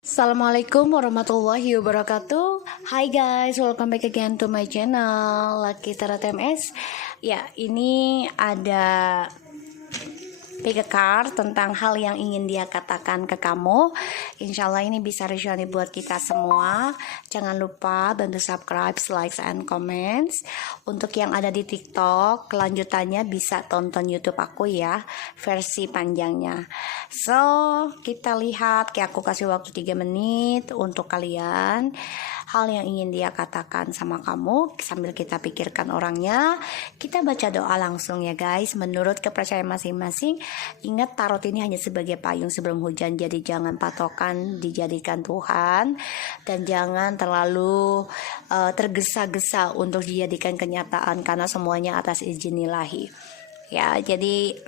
Assalamualaikum warahmatullahi wabarakatuh. Hi guys, welcome back again to my channel Lucky Tarot MS. Ya, ini ada pick a card tentang hal yang ingin dia katakan ke kamu. Insya Allah ini bisa resonate buat kita semua. Jangan lupa bantu subscribe, likes, and comments. Untuk yang ada di TikTok, kelanjutannya bisa tonton YouTube aku ya, versi panjangnya. So, kita lihat, kayak aku kasih waktu 3 menit untuk kalian. Hal yang ingin dia katakan sama kamu, sambil kita pikirkan orangnya, kita baca doa langsung ya guys, menurut kepercayaan masing-masing. Ingat, tarot ini hanya sebagai payung sebelum hujan, jadi jangan patokan dijadikan Tuhan, dan jangan terlalu tergesa-gesa untuk dijadikan kenyataan, karena semuanya atas izin ilahi ya. Jadi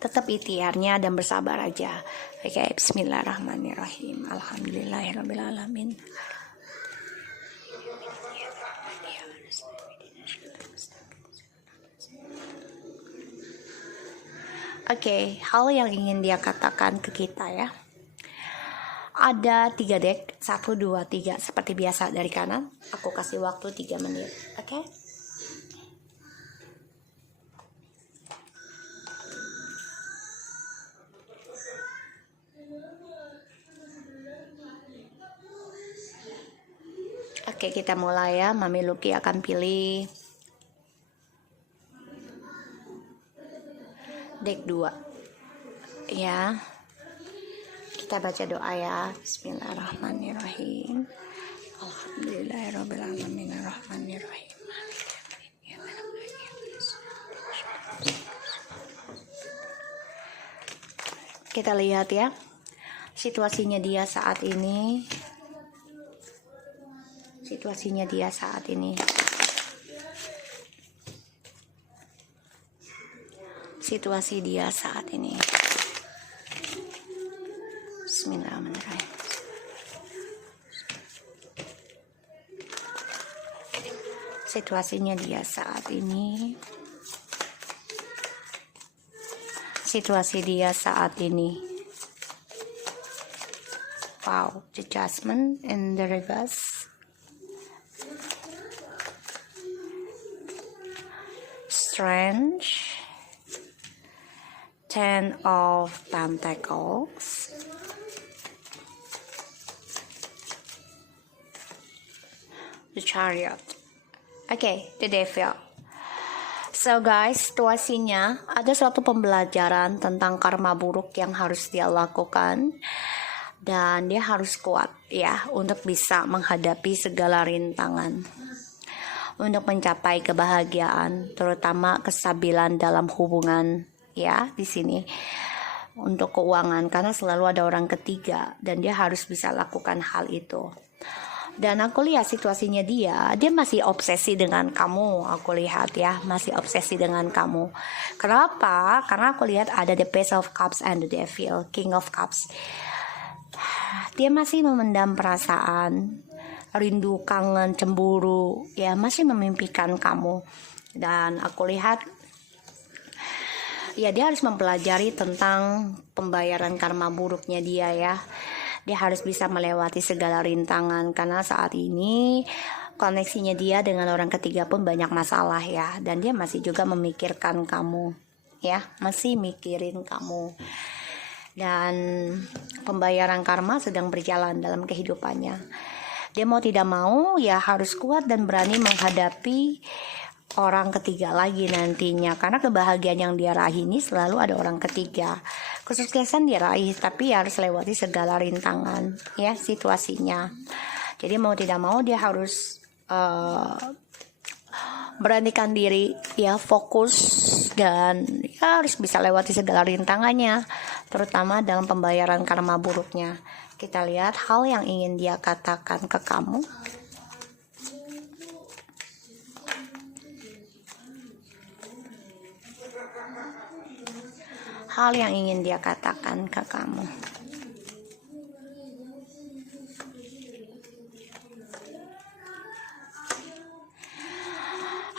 tetap ikhtiarnya dan bersabar aja. Oke, bismillahirrahmanirrahim. Alhamdulillahirrabbilalamin. Oke, hal yang ingin dia katakan ke kita ya. Ada 3 deck, 1, 2, 3 seperti biasa dari kanan. Aku kasih waktu 3 menit. Oke? Oke, kita mulai ya. Mami Lucky akan pilih deck 2 ya. Kita baca doa ya. Bismillahirrahmanirrahim. Alhamdulillahirrahmanirrahim. Rahmanirrahim. Kita lihat ya situasinya dia saat ini. Situasi dia saat ini. Bismillahirrahmanirrahim. Situasinya dia saat ini. Situasi dia saat ini. Wow, the Judgment in the reverse. Strange. 10 of Pentacles. The Chariot. Okay, the Devil. So guys, situasinya ada suatu pembelajaran tentang karma buruk yang harus dia lakukan, dan dia harus kuat ya untuk bisa menghadapi segala rintangan untuk mencapai kebahagiaan, terutama kestabilan dalam hubungan ya di sini. Untuk keuangan, karena selalu ada orang ketiga dan dia harus bisa lakukan hal itu. Dan aku lihat situasinya dia masih obsesi dengan kamu. Aku lihat ya, masih obsesi dengan kamu. Kenapa? Karena aku lihat ada the Page of Cups and the Devil, King of Cups. Dia masih memendam perasaan rindu, kangen, cemburu ya, masih memimpikan kamu. Dan aku lihat ya, dia harus mempelajari tentang pembayaran karma buruknya dia ya. Dia harus bisa melewati segala rintangan, karena saat ini koneksinya dia dengan orang ketiga pun banyak masalah ya. Dan dia masih juga memikirkan kamu ya, masih mikirin kamu. Dan pembayaran karma sedang berjalan dalam kehidupannya. Dia mau tidak mau ya harus kuat dan berani menghadapi orang ketiga lagi nantinya, karena kebahagiaan yang dia raih ini selalu ada orang ketiga. Kesuksesan dia raih, tapi harus lewati segala rintangan ya situasinya. Jadi mau tidak mau dia harus beranikan diri ya, fokus, dan ya harus bisa lewati segala rintangannya, terutama dalam pembayaran karma buruknya. Kita lihat hal yang ingin dia katakan ke kamu. Hal yang ingin dia katakan ke kamu.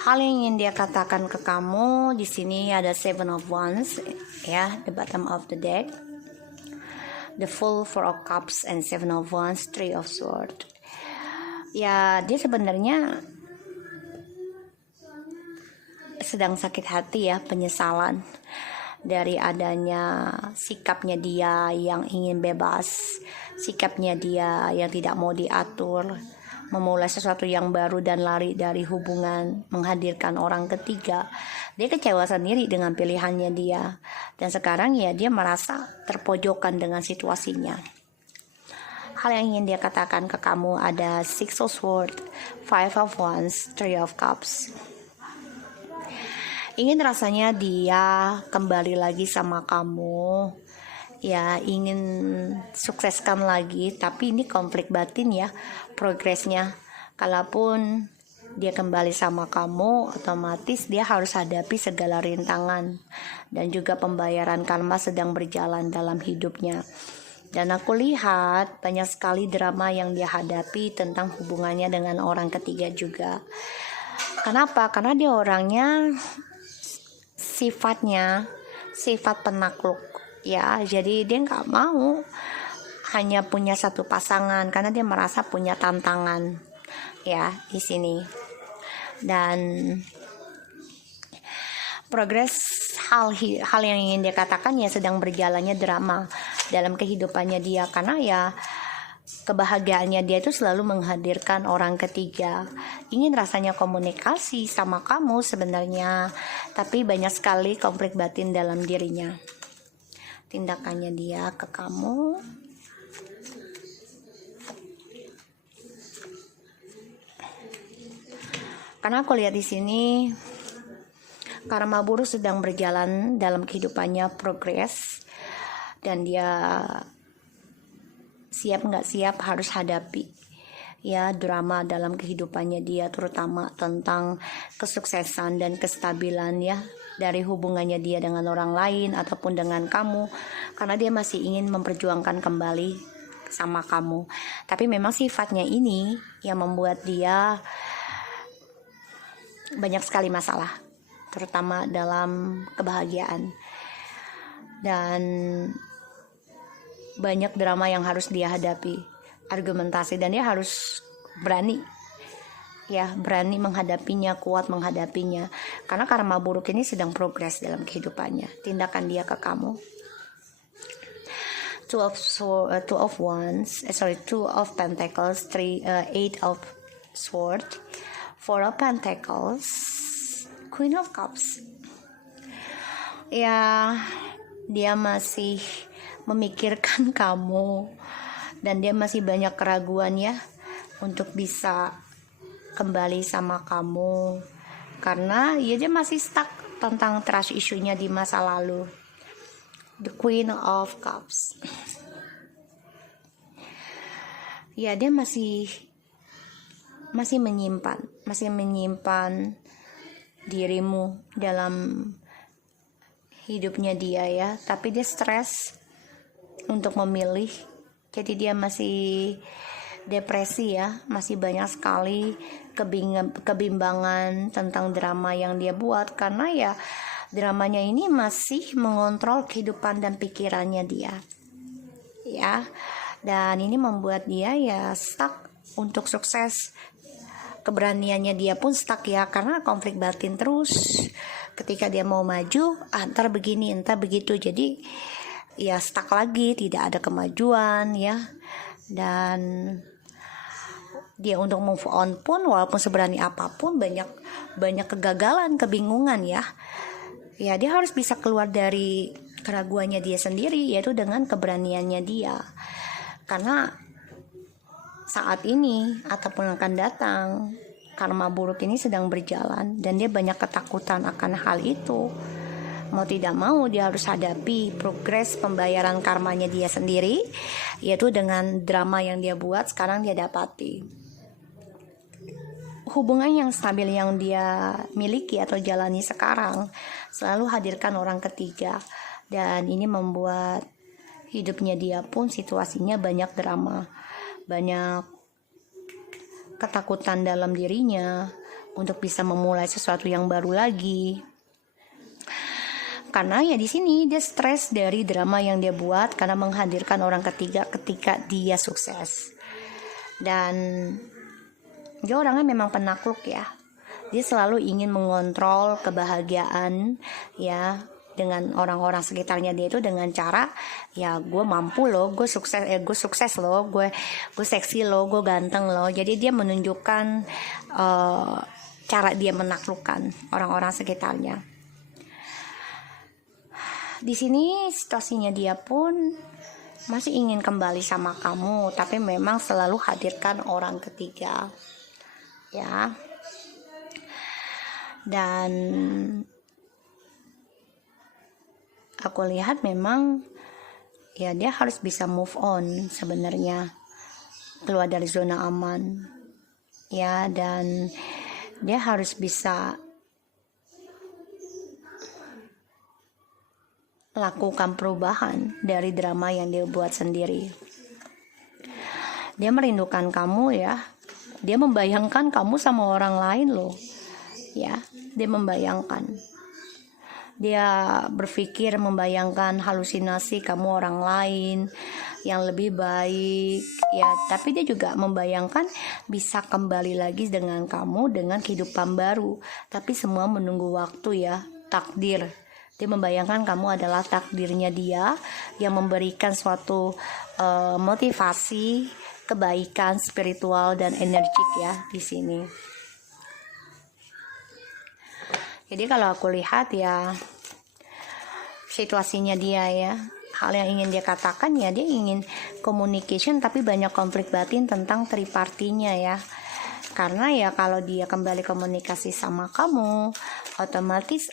Hal yang ingin dia katakan ke kamu di sini ada 7 of Wands ya, the bottom of the deck. the Fool, Four of Cups, and Seven of Wands, Three of Swords. Ya, dia sebenarnya sedang sakit hati ya, penyesalan dari adanya sikapnya dia yang ingin bebas, sikapnya dia yang tidak mau diatur, memulai sesuatu yang baru dan lari dari hubungan, menghadirkan orang ketiga. Dia kecewa sendiri dengan pilihannya dia, dan sekarang ya dia merasa terpojokkan dengan situasinya. Hal yang ingin dia katakan ke kamu ada Six of Swords, Five of Wands, Three of Cups. Ingin rasanya dia kembali lagi sama kamu, ya ingin sukseskan lagi, tapi ini konflik batin ya progresnya. Kalaupun dia kembali sama kamu, otomatis dia harus hadapi segala rintangan dan juga pembayaran karma sedang berjalan dalam hidupnya. Dan aku lihat banyak sekali drama yang dia hadapi tentang hubungannya dengan orang ketiga juga. Kenapa? Karena dia orangnya sifat penakluk ya, jadi dia nggak mau hanya punya satu pasangan karena dia merasa punya tantangan ya di sini. Dan progres hal yang ingin dia katakan ya sedang berjalannya drama dalam kehidupannya dia, karena ya kebahagiaannya dia itu selalu menghadirkan orang ketiga. Ingin rasanya komunikasi sama kamu sebenarnya, tapi banyak sekali konflik batin dalam dirinya. Tindakannya dia ke kamu karena aku lihat di sini karma buruk sedang berjalan dalam kehidupannya, progres, dan dia siap nggak siap harus hadapi ya drama dalam kehidupannya dia, terutama tentang kesuksesan dan kestabilan ya dari hubungannya dia dengan orang lain ataupun dengan kamu, karena dia masih ingin memperjuangkan kembali sama kamu. Tapi memang sifatnya ini yang membuat dia banyak sekali masalah, terutama dalam kebahagiaan, dan banyak drama yang harus dia hadapi, argumentasi, dan dia harus berani menghadapinya, kuat menghadapinya, karena karma buruk ini sedang progres dalam kehidupannya. Tindakan dia ke kamu, Two of Pentacles, Eight of Swords, Four of Pentacles, Queen of Cups. Ya, dia masih memikirkan kamu dan dia masih banyak keraguan ya untuk bisa kembali sama kamu, karena ya dia masih stuck tentang trust isunya di masa lalu. The Queen of Cups. Ya, dia masih menyimpan dirimu dalam hidupnya dia ya, tapi dia stres untuk memilih, jadi dia masih depresi ya, masih banyak sekali kebimbangan tentang drama yang dia buat, karena ya dramanya ini masih mengontrol kehidupan dan pikirannya dia ya, dan ini membuat dia ya stuck untuk sukses. Keberaniannya dia pun stuck ya, karena konflik batin terus. Ketika dia mau maju, ntar begini, ntar begitu, jadi ya stuck lagi, tidak ada kemajuan ya. Dan dia untuk move on pun walaupun seberani apapun banyak kegagalan, kebingungan ya. Ya, dia harus bisa keluar dari keraguannya dia sendiri, yaitu dengan keberaniannya dia. Karena saat ini ataupun akan datang, karma buruk ini sedang berjalan dan dia banyak ketakutan akan hal itu. Mau tidak mau dia harus hadapi progres pembayaran karmanya dia sendiri, yaitu dengan drama yang dia buat sekarang dia dapati. Hubungan yang stabil yang dia miliki atau jalani sekarang selalu hadirkan orang ketiga, dan ini membuat hidupnya dia pun situasinya banyak drama, banyak ketakutan dalam dirinya untuk bisa memulai sesuatu yang baru lagi. Karena ya di sini dia stres dari drama yang dia buat karena menghadirkan orang ketiga ketika dia sukses. Dan dia orangnya memang penakluk ya. Dia selalu ingin mengontrol kebahagiaan ya dengan orang-orang sekitarnya dia itu dengan cara ya gue mampu loh, gue sukses loh, gue seksi loh, gue ganteng loh. Jadi dia menunjukkan cara dia menaklukkan orang-orang sekitarnya. Di sini situasinya dia pun masih ingin kembali sama kamu, tapi memang selalu hadirkan orang ketiga, ya. Dan aku lihat memang ya dia harus bisa move on sebenarnya, keluar dari zona aman, ya, dan dia harus bisa lakukan perubahan dari drama yang dia buat sendiri. Dia merindukan kamu ya. Dia membayangkan kamu sama orang lain loh. Ya, dia membayangkan. Dia berpikir membayangkan halusinasi kamu orang lain yang lebih baik ya, tapi dia juga membayangkan bisa kembali lagi dengan kamu dengan kehidupan baru. Tapi semua menunggu waktu ya, takdir. Dia membayangkan kamu adalah takdirnya dia yang memberikan suatu motivasi, kebaikan spiritual dan energik ya di sini. Jadi kalau aku lihat ya situasinya dia ya, hal yang ingin dia katakan ya dia ingin communication tapi banyak konflik batin tentang tripartinya ya. Karena ya kalau dia kembali komunikasi sama kamu, otomatis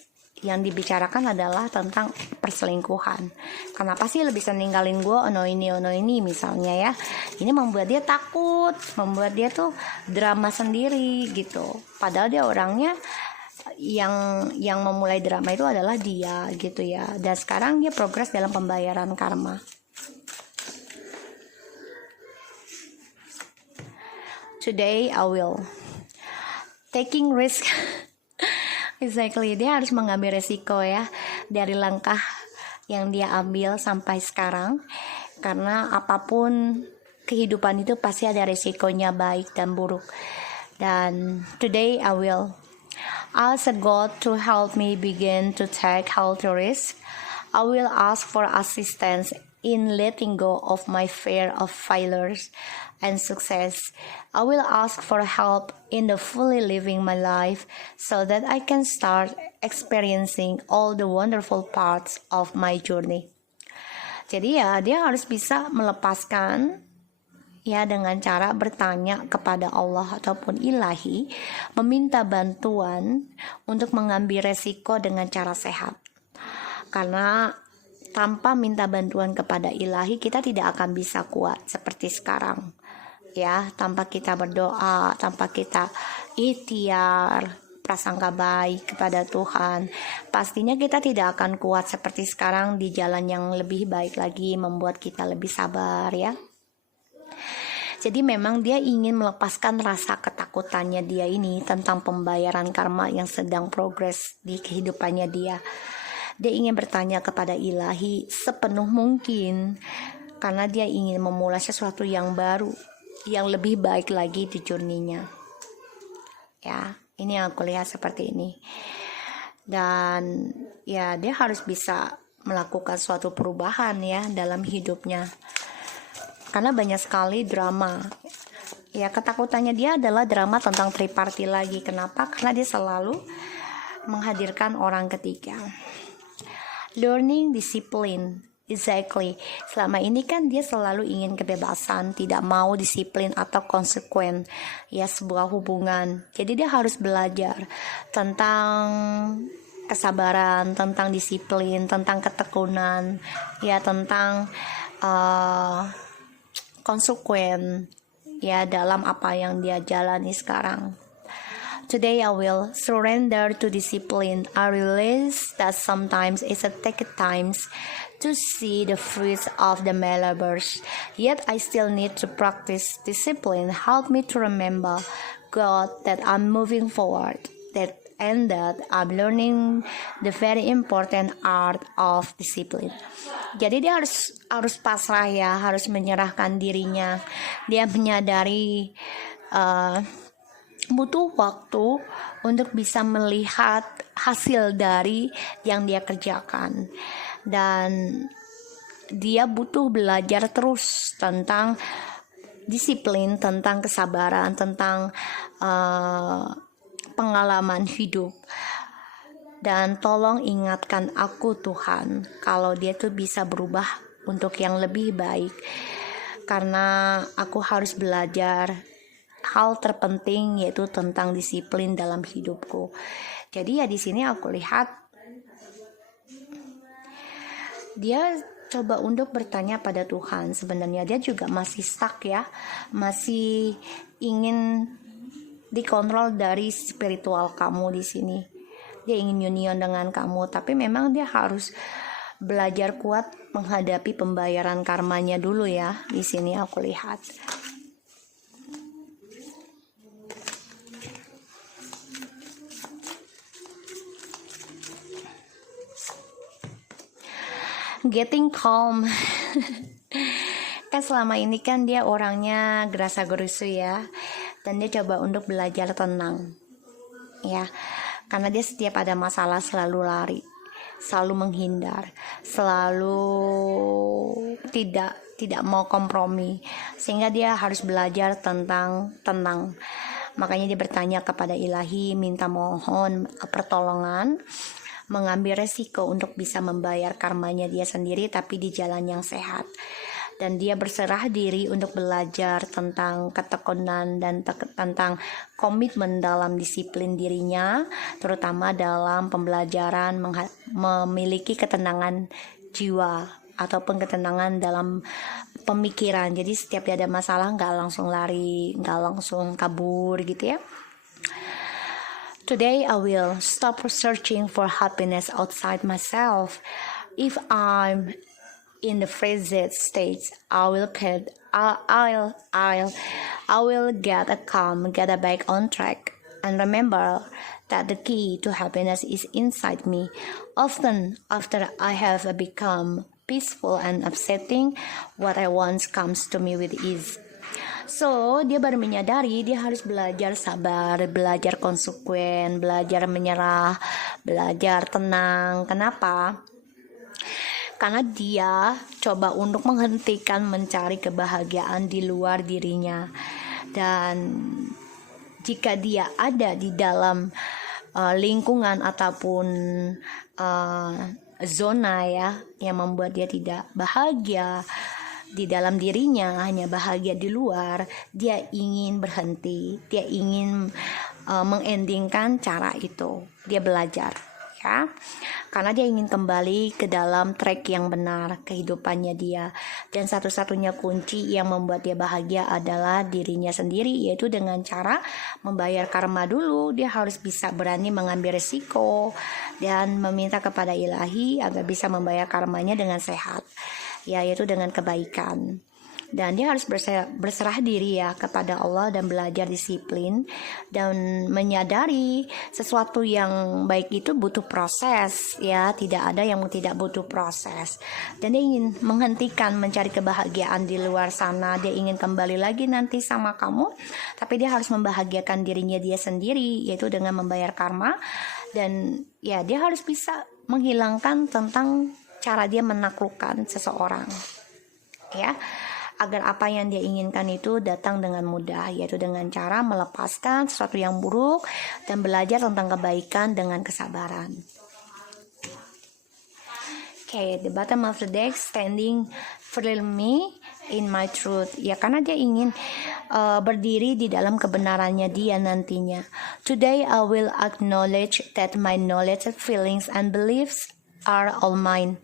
yang dibicarakan adalah tentang perselingkuhan. Kenapa sih lebih ninggalin gue, ono ini misalnya ya. Ini membuat dia takut, membuat dia tuh drama sendiri gitu. Padahal dia orangnya yang memulai drama itu adalah dia gitu ya. Dan sekarang dia progres dalam pembayaran karma. Today I will taking risk. Exactly, dia harus mengambil resiko ya dari langkah yang dia ambil sampai sekarang. Karena apapun kehidupan itu pasti ada resikonya baik dan buruk. Dan today I will ask God to help me begin to take healthy risks. I will ask for assistance in letting go of my fear of failures and success. I will ask for help in the fully living my life so that I can start experiencing all the wonderful parts of my journey. Jadi ya dia harus bisa melepaskan ya dengan cara bertanya kepada Allah ataupun ilahi, meminta bantuan untuk mengambil resiko dengan cara sehat. Karena tanpa minta bantuan kepada ilahi kita tidak akan bisa kuat seperti sekarang. Ya, tanpa kita berdoa, tanpa kita ikhtiar, prasangka baik kepada Tuhan, pastinya kita tidak akan kuat seperti sekarang di jalan yang lebih baik lagi, membuat kita lebih sabar ya. Jadi memang dia ingin melepaskan rasa ketakutannya dia ini tentang pembayaran karma yang sedang progres di kehidupannya dia. Dia ingin bertanya kepada ilahi sepenuh mungkin karena dia ingin memulai sesuatu yang baru, yang lebih baik lagi di journey-nya. Ya, ini yang aku lihat seperti ini. Dan ya dia harus bisa melakukan suatu perubahan ya dalam hidupnya. Karena banyak sekali drama. Ya, ketakutannya dia adalah drama tentang triparti lagi. Kenapa? Karena dia selalu menghadirkan orang ketiga. Learning discipline. Exactly. Selama ini kan dia selalu ingin kebebasan, tidak mau disiplin atau konsekuen ya sebuah hubungan. Jadi dia harus belajar tentang kesabaran, tentang disiplin, tentang ketekunan, ya tentang konsekuen ya dalam apa yang dia jalani sekarang. Today I will surrender to discipline. I realize that sometimes it's a take times to see the fruits of the labors. Yet I still need to practice discipline. Help me to remember, God, that I'm moving forward, that and that I'm learning the very important art of discipline. Jadi dia harus pasrah ya, harus menyerahkan dirinya. Dia menyadari butuh waktu untuk bisa melihat hasil dari yang dia kerjakan, dan dia butuh belajar terus tentang disiplin, tentang kesabaran, tentang pengalaman hidup. Dan tolong ingatkan aku Tuhan, kalau dia tuh bisa berubah untuk yang lebih baik, karena aku harus belajar hal terpenting, yaitu tentang disiplin dalam hidupku. Jadi ya di sini aku lihat dia coba untuk bertanya pada Tuhan. Sebenarnya dia juga masih stuck ya, masih ingin dikontrol dari spiritual kamu di sini. Dia ingin union dengan kamu, tapi memang dia harus belajar kuat menghadapi pembayaran karmanya dulu ya. Di sini aku lihat. Getting calm. Kan selama ini kan dia orangnya gerasa-gerusu ya, dan dia coba untuk belajar tenang ya, karena dia setiap ada masalah selalu lari, selalu menghindar, selalu tidak mau kompromi, sehingga dia harus belajar tentang tenang. Makanya dia bertanya kepada Ilahi, minta mohon pertolongan, mengambil resiko untuk bisa membayar karmanya dia sendiri, tapi di jalan yang sehat. Dan dia berserah diri untuk belajar tentang ketekunan dan tentang komitmen dalam disiplin dirinya, terutama dalam pembelajaran memiliki ketenangan jiwa ataupun ketenangan dalam pemikiran. Jadi setiap dia ada masalah nggak langsung lari, nggak langsung kabur gitu ya. Today I will stop searching for happiness outside myself. If I'm in the frenzied state, I will get back on track, and remember that the key to happiness is inside me. Often after I have become peaceful and accepting, what I want comes to me with ease. So, dia baru menyadari dia harus belajar sabar, belajar konsekuen, belajar menyerah, belajar tenang. Kenapa? Karena dia coba untuk menghentikan mencari kebahagiaan di luar dirinya. Dan jika dia ada di dalam lingkungan ataupun zona ya yang membuat dia tidak bahagia di dalam dirinya, hanya bahagia di luar, dia ingin berhenti, dia ingin mengendingkan cara itu. Dia belajar ya, karena dia ingin kembali ke dalam track yang benar kehidupannya dia. Dan satu-satunya kunci yang membuat dia bahagia adalah dirinya sendiri, yaitu dengan cara membayar karma dulu. Dia harus bisa berani mengambil resiko dan meminta kepada Ilahi agar bisa membayar karmanya dengan sehat, yaitu dengan kebaikan. Dan dia harus berserah diri ya kepada Allah dan belajar disiplin dan menyadari sesuatu yang baik itu butuh proses ya, tidak ada yang tidak butuh proses. Dan dia ingin menghentikan mencari kebahagiaan di luar sana, dia ingin kembali lagi nanti sama kamu, tapi dia harus membahagiakan dirinya dia sendiri, yaitu dengan membayar karma. Dan ya dia harus bisa menghilangkan tentang cara dia menaklukkan seseorang ya, agar apa yang dia inginkan itu datang dengan mudah, yaitu dengan cara melepaskan sesuatu yang buruk dan belajar tentang kebaikan dengan kesabaran. Okay, the bottom of the deck, standing firmly in my truth. Ya, karena dia ingin berdiri di dalam kebenarannya dia nantinya. Today I will acknowledge that my knowledge, feelings, and beliefs are all mine,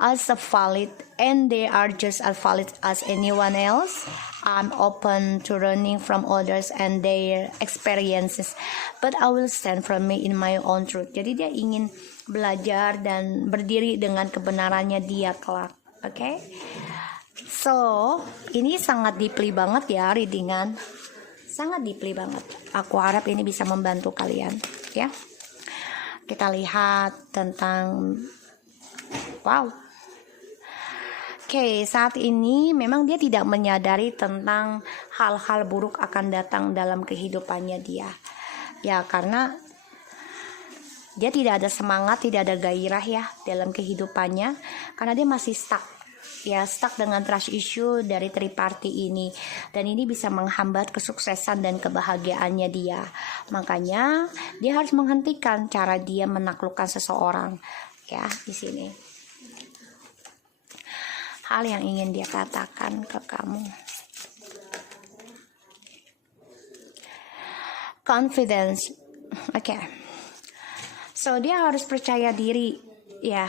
as valid, and they are just as valid as anyone else. I'm open to learning from others and their experiences, but I will stand firmly in my own truth. Jadi dia ingin belajar dan berdiri dengan kebenarannya dia kelak. Okay? So, ini sangat deeply banget ya readingan. Sangat deeply banget. Aku harap ini bisa membantu kalian. ya. Kita lihat tentang wow. Oke, saat ini memang dia tidak menyadari tentang hal-hal buruk akan datang dalam kehidupannya dia. Ya, karena dia tidak ada semangat, tidak ada gairah ya dalam kehidupannya, karena dia masih stuck. Ya, stuck dengan trust issue dari triparty ini, dan ini bisa menghambat kesuksesan dan kebahagiaannya dia. Makanya dia harus menghentikan cara dia menaklukkan seseorang. Ya, di sini hal yang ingin dia katakan ke kamu. Confidence. Oke. So dia harus percaya diri ya,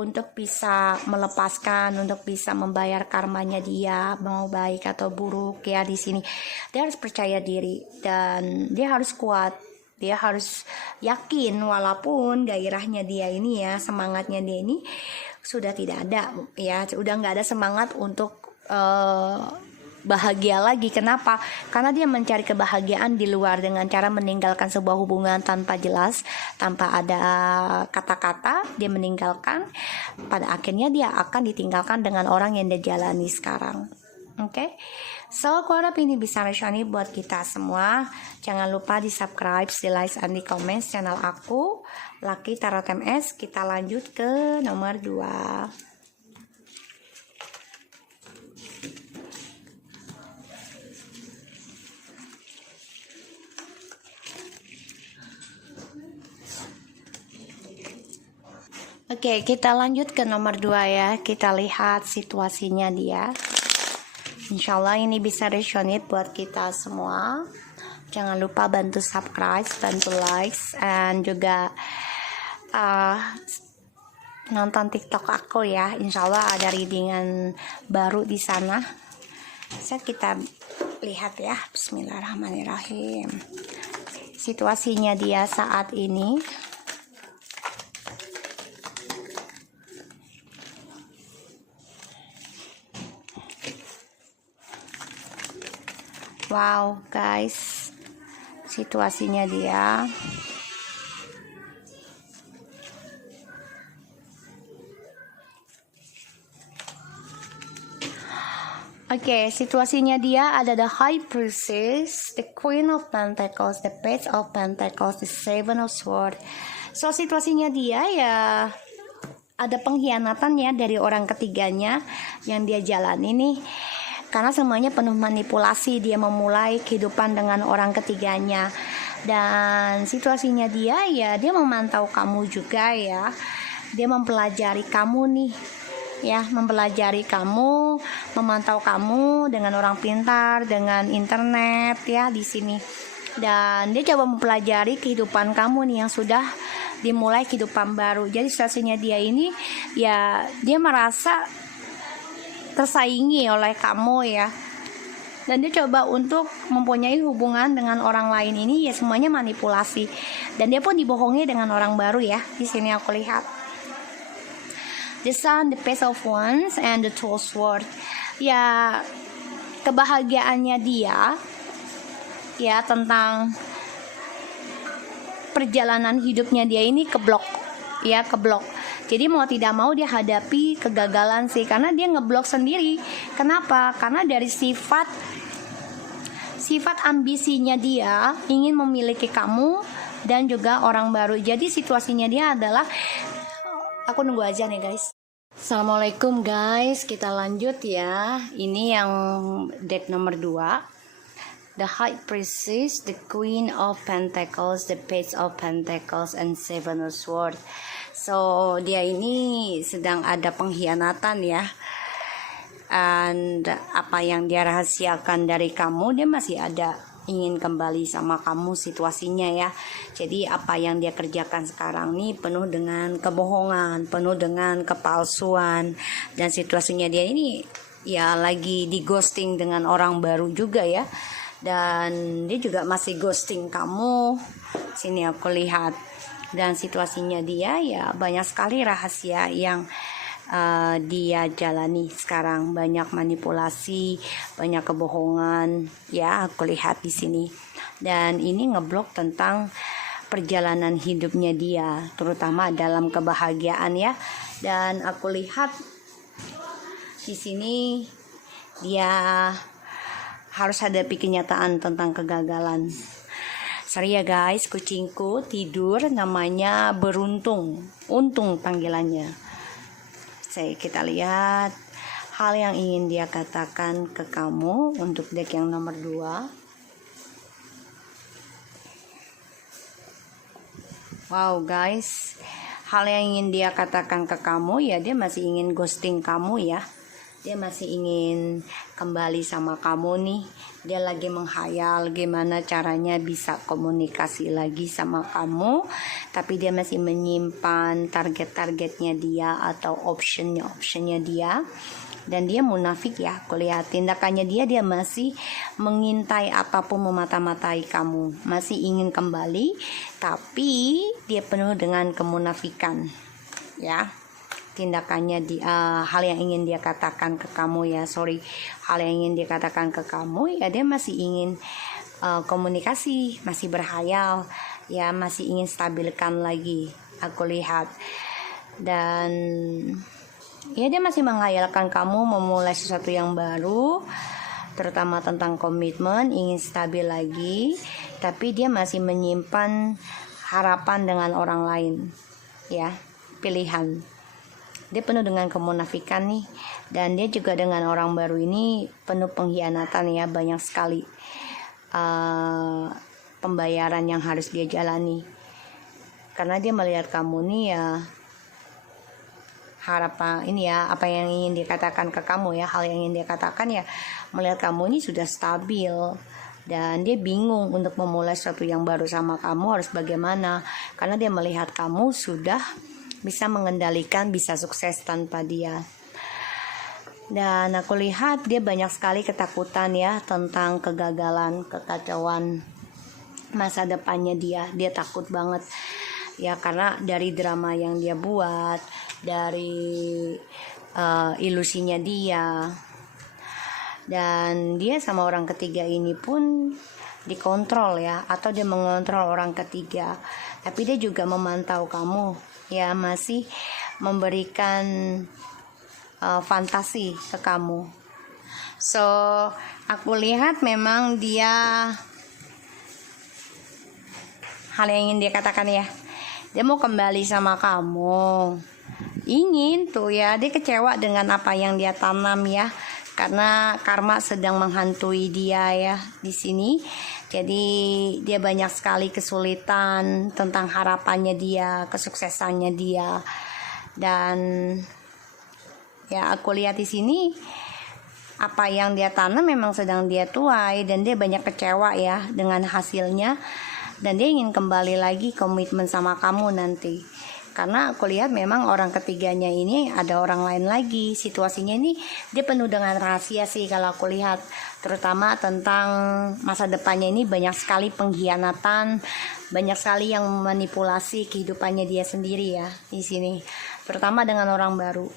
untuk bisa melepaskan, untuk bisa membayar karmanya dia, mau baik atau buruk ya di sini. Dia harus percaya diri dan dia harus kuat. Dia harus yakin walaupun gairahnya dia ini ya, semangatnya dia ini sudah tidak ada ya, udah nggak ada semangat untuk bahagia lagi. Kenapa? Karena dia mencari kebahagiaan di luar dengan cara meninggalkan sebuah hubungan tanpa jelas, tanpa ada kata-kata. Dia meninggalkan, pada akhirnya dia akan ditinggalkan dengan orang yang dia jalani sekarang. Oke, so aku harap ini bisa resonate buat kita semua. Jangan lupa di subscribe, di like, and di comment channel aku, Lucky Tarot MS. Kita lanjut ke nomor 2. Oke, kita lanjut ke nomor 2 ya. Kita lihat situasinya dia. Insya Allah ini bisa resonate buat kita semua. Jangan lupa bantu subscribe, bantu likes, and juga nonton TikTok aku ya. Insya Allah ada readingan baru di sana. So kita lihat ya. Bismillahirrahmanirrahim. Situasinya dia saat ini. Wow guys, situasinya dia. Oke, situasinya dia ada the High Priestess, the Queen of Pentacles, the Page of Pentacles, the Seven of Swords. So situasinya dia ya ada pengkhianatan ya dari orang ketiganya yang dia jalani nih. Karena semuanya penuh manipulasi, dia memulai kehidupan dengan orang ketiganya. Dan situasinya dia ya, dia memantau kamu juga ya. Dia mempelajari kamu nih ya, mempelajari kamu, memantau kamu dengan orang pintar, dengan internet ya di sini. Dan dia coba mempelajari kehidupan kamu nih yang sudah dimulai kehidupan baru. Jadi situasinya dia ini ya, dia merasa tersaingi oleh kamu ya, dan dia coba untuk mempunyai hubungan dengan orang lain ini ya, semuanya manipulasi, dan dia pun dibohongi dengan orang baru ya. Di sini aku lihat the Sun, the Page of Wands, and the Two Swords. Ya, kebahagiaannya dia ya tentang perjalanan hidupnya dia ini keblok ya, keblok. Jadi mau tidak mau dia hadapi kegagalan sih, karena dia ngeblok sendiri. Kenapa? Karena dari sifat ambisinya dia ingin memiliki kamu dan juga orang baru. Jadi situasinya dia adalah, aku nunggu aja nih guys. Assalamualaikum guys, kita lanjut ya. Ini yang deck nomor 2. The High Priestess, the Queen of Pentacles, the Page of Pentacles, and Seven of Swords. So dia ini sedang ada pengkhianatan ya, and apa yang dia rahasiakan dari kamu, dia masih ada ingin kembali sama kamu situasinya ya. Jadi apa yang dia kerjakan sekarang nih penuh dengan kebohongan, penuh dengan kepalsuan, dan situasinya dia ini ya lagi di ghosting dengan orang baru juga ya, dan dia juga masih ghosting kamu. Sini aku lihat. Dan situasinya dia ya banyak sekali rahasia yang dia jalani sekarang, banyak manipulasi, banyak kebohongan ya, aku lihat di sini. Dan ini ngeblok tentang perjalanan hidupnya dia, terutama dalam kebahagiaan ya. Dan aku lihat di sini dia harus hadapi kenyataan tentang kegagalan. Sorry ya guys, kucingku tidur, namanya Beruntung, Untung panggilannya. Kita lihat hal yang ingin dia katakan ke kamu untuk deck yang nomor 2. Wow guys, hal yang ingin dia katakan ke kamu ya, dia masih ingin ghosting kamu ya. Dia masih ingin kembali sama kamu nih. Dia lagi menghayal gimana caranya bisa komunikasi lagi sama kamu, tapi dia masih menyimpan target-targetnya dia atau optionnya dia. Dan dia munafik ya, aku lihat tindakannya dia masih mengintai ataupun memata-matai kamu, masih ingin kembali, tapi dia penuh dengan kemunafikan ya. Tindakannya hal yang ingin dia katakan ke kamu ya, hal yang ingin dia katakan ke kamu ya, dia masih ingin komunikasi, masih berhayal ya, masih ingin stabilkan lagi, aku lihat. Dan ya, dia masih menghayalkan kamu memulai sesuatu yang baru, terutama tentang komitmen, ingin stabil lagi, tapi dia masih menyimpan harapan dengan orang lain ya, pilihan. Dia penuh dengan kemunafikan nih, dan dia juga dengan orang baru ini penuh pengkhianatan ya, banyak sekali pembayaran yang harus dia jalani, karena dia melihat kamu nih ya, harapan ini ya, apa yang ingin dikatakan ke kamu ya, hal yang ingin dia katakan ya, melihat kamu ini sudah stabil dan dia bingung untuk memulai sesuatu yang baru sama kamu harus bagaimana, karena dia melihat kamu sudah bisa mengendalikan, bisa sukses tanpa dia. Dan aku lihat dia banyak sekali ketakutan ya tentang kegagalan, kekacauan masa depannya dia takut banget ya, karena dari drama yang dia buat, dari ilusinya dia, dan dia sama orang ketiga ini pun dikontrol ya, atau dia mengontrol orang ketiga, tapi dia juga memantau kamu ya, masih memberikan fantasi ke kamu. So aku lihat memang dia, hal yang ingin dia katakan ya, dia mau kembali sama kamu, ingin tuh ya, dia kecewa dengan apa yang dia tanam ya, karena karma sedang menghantui dia ya di sini. Jadi dia banyak sekali kesulitan tentang harapannya dia, kesuksesannya dia. Dan ya aku lihat di sini apa yang dia tanam memang sedang dia tuai, dan dia banyak kecewa ya dengan hasilnya, dan dia ingin kembali lagi komitmen sama kamu nanti. Karena aku lihat memang orang ketiganya ini ada orang lain lagi. Situasinya ini dia penuh dengan rahasia sih kalau aku lihat, terutama tentang masa depannya ini banyak sekali pengkhianatan, banyak sekali yang memanipulasi kehidupannya dia sendiri ya di sini, terutama dengan orang baru.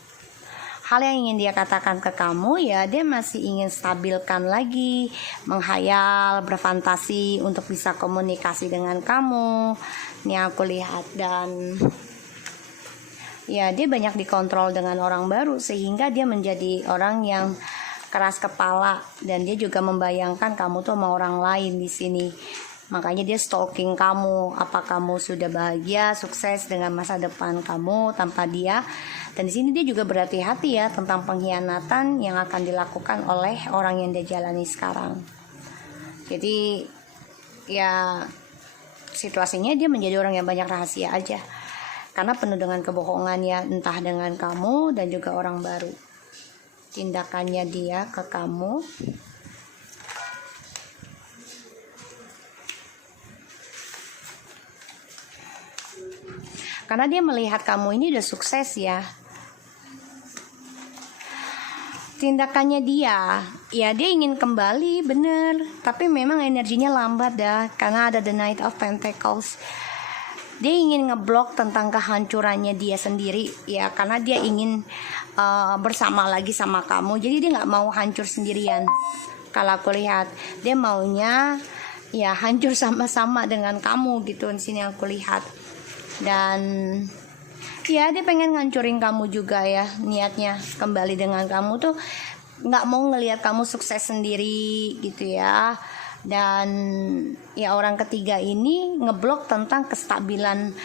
Hal yang ingin dia katakan ke kamu ya, dia masih ingin stabilkan lagi, menghayal, berfantasi untuk bisa komunikasi dengan kamu. Ini aku lihat, dan ya dia banyak dikontrol dengan orang baru sehingga dia menjadi orang yang keras kepala, dan dia juga membayangkan kamu tuh sama orang lain di sini. Makanya dia stalking kamu, apa kamu sudah bahagia, sukses dengan masa depan kamu tanpa dia. Dan di sini dia juga berhati-hati ya tentang pengkhianatan yang akan dilakukan oleh orang yang dia jalani sekarang. Jadi ya situasinya dia menjadi orang yang banyak rahasia aja, karena penuh dengan kebohongan ya, entah dengan kamu dan juga orang baru. Tindakannya dia ke kamu karena dia melihat kamu ini udah sukses ya. Tindakannya dia, ya dia ingin kembali bener, tapi memang energinya lambat dah, karena ada the Knight of Pentacles. Dia ingin ngeblok tentang kehancurannya dia sendiri ya, karena dia ingin bersama lagi sama kamu. Jadi dia nggak mau hancur sendirian. Kalau aku lihat, dia maunya ya hancur sama-sama dengan kamu gitu. Di sini aku lihat. Dan ya dia pengen ngancurin kamu juga ya, niatnya kembali dengan kamu tuh nggak mau ngelihat kamu sukses sendiri gitu ya. Dan ya orang ketiga ini ngeblok tentang kestabilan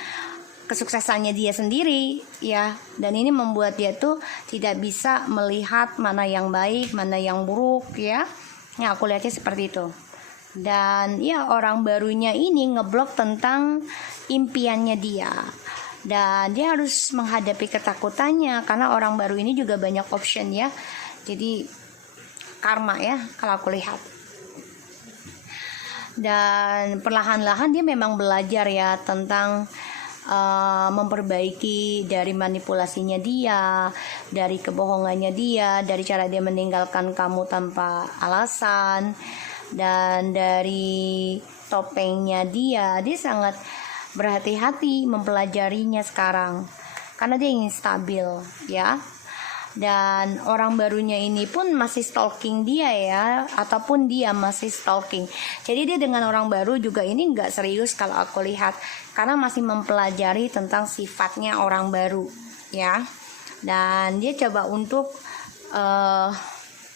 kesuksesannya dia sendiri ya. Dan ini membuat dia tuh tidak bisa melihat mana yang baik, mana yang buruk ya. Ya aku lihatnya seperti itu. Dan ya orang barunya ini ngeblok tentang impiannya dia. Dan dia harus menghadapi ketakutannya karena orang baru ini juga banyak option ya. Jadi karma ya kalau aku lihat. Dan perlahan-lahan dia memang belajar ya tentang memperbaiki dari manipulasinya dia, dari kebohongannya dia, dari cara dia meninggalkan kamu tanpa alasan, dan dari topengnya dia sangat berhati-hati mempelajarinya sekarang karena dia ingin stabil ya. Dan orang barunya ini pun masih stalking dia ya, ataupun dia masih stalking. Jadi dia dengan orang baru juga ini nggak serius kalau aku lihat, karena masih mempelajari tentang sifatnya orang baru ya. Dan dia coba untuk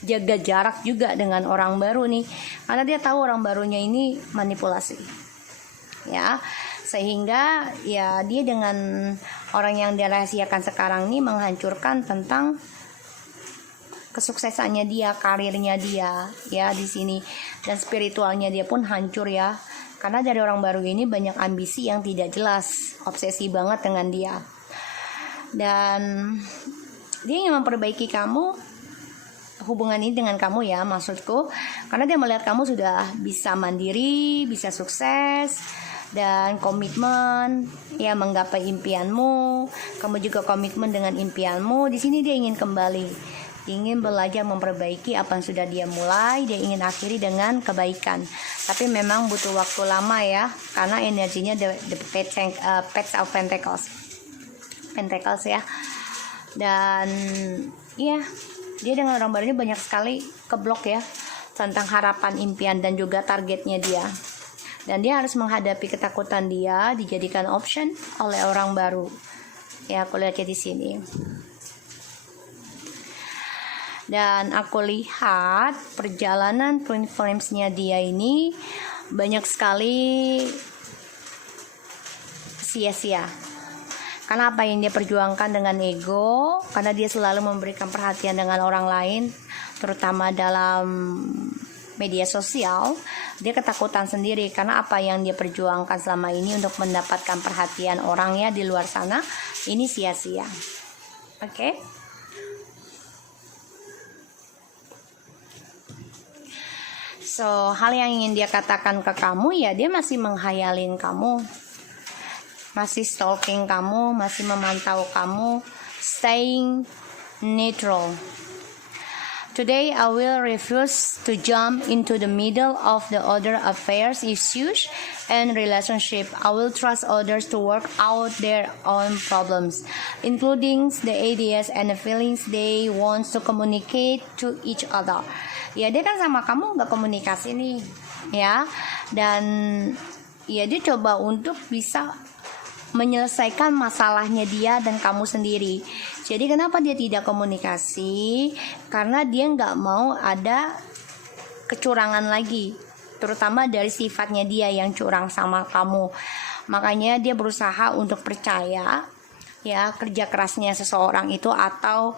jaga jarak juga dengan orang baru nih, karena dia tahu orang barunya ini manipulasi ya. Sehingga ya dia dengan orang yang dia rahasiakan sekarang ini menghancurkan tentang kesuksesannya dia, karirnya dia ya di sini. Dan spiritualnya dia pun hancur ya, karena dari orang baru ini banyak ambisi yang tidak jelas, obsesi banget dengan dia. Dan dia ingin memperbaiki kamu, hubungan ini dengan kamu ya maksudku, karena dia melihat kamu sudah bisa mandiri, bisa sukses dan komitmen ya menggapai impianmu. Kamu juga komitmen dengan impianmu. Di sini dia ingin kembali, ingin belajar memperbaiki apa yang sudah dia mulai. Dia ingin akhiri dengan kebaikan, tapi memang butuh waktu lama ya, karena energinya the Page of Pentacles ya. Dan ya dia dengan orang baru ini banyak sekali keblok ya tentang harapan, impian dan juga targetnya dia. Dan dia harus menghadapi ketakutan dia dijadikan option oleh orang baru. Ya, aku lihatnya di sini. Dan aku lihat perjalanan twin flames-nya dia ini banyak sekali sia-sia. Karena apa yang dia perjuangkan dengan ego, karena dia selalu memberikan perhatian dengan orang lain, terutama dalam media sosial, dia ketakutan sendiri karena apa yang dia perjuangkan selama ini untuk mendapatkan perhatian orang ya di luar sana ini sia-sia. Oke? So, hal yang ingin dia katakan ke kamu ya, dia masih menghayalin kamu, masih stalking kamu, masih memantau kamu, staying neutral. Today I will refuse to jump into the middle of the other affairs, issues, and relationship. I will trust others to work out their own problems, including the ideas and the feelings they want to communicate to each other. Ya dia kan sama kamu nggak komunikasi nih, ya. Dan ya dia coba untuk bisa menyelesaikan masalahnya dia dan kamu sendiri. Jadi kenapa dia tidak komunikasi? Karena dia nggak mau ada kecurangan lagi, terutama dari sifatnya dia yang curang sama kamu. Makanya dia berusaha untuk percaya ya kerja kerasnya seseorang itu atau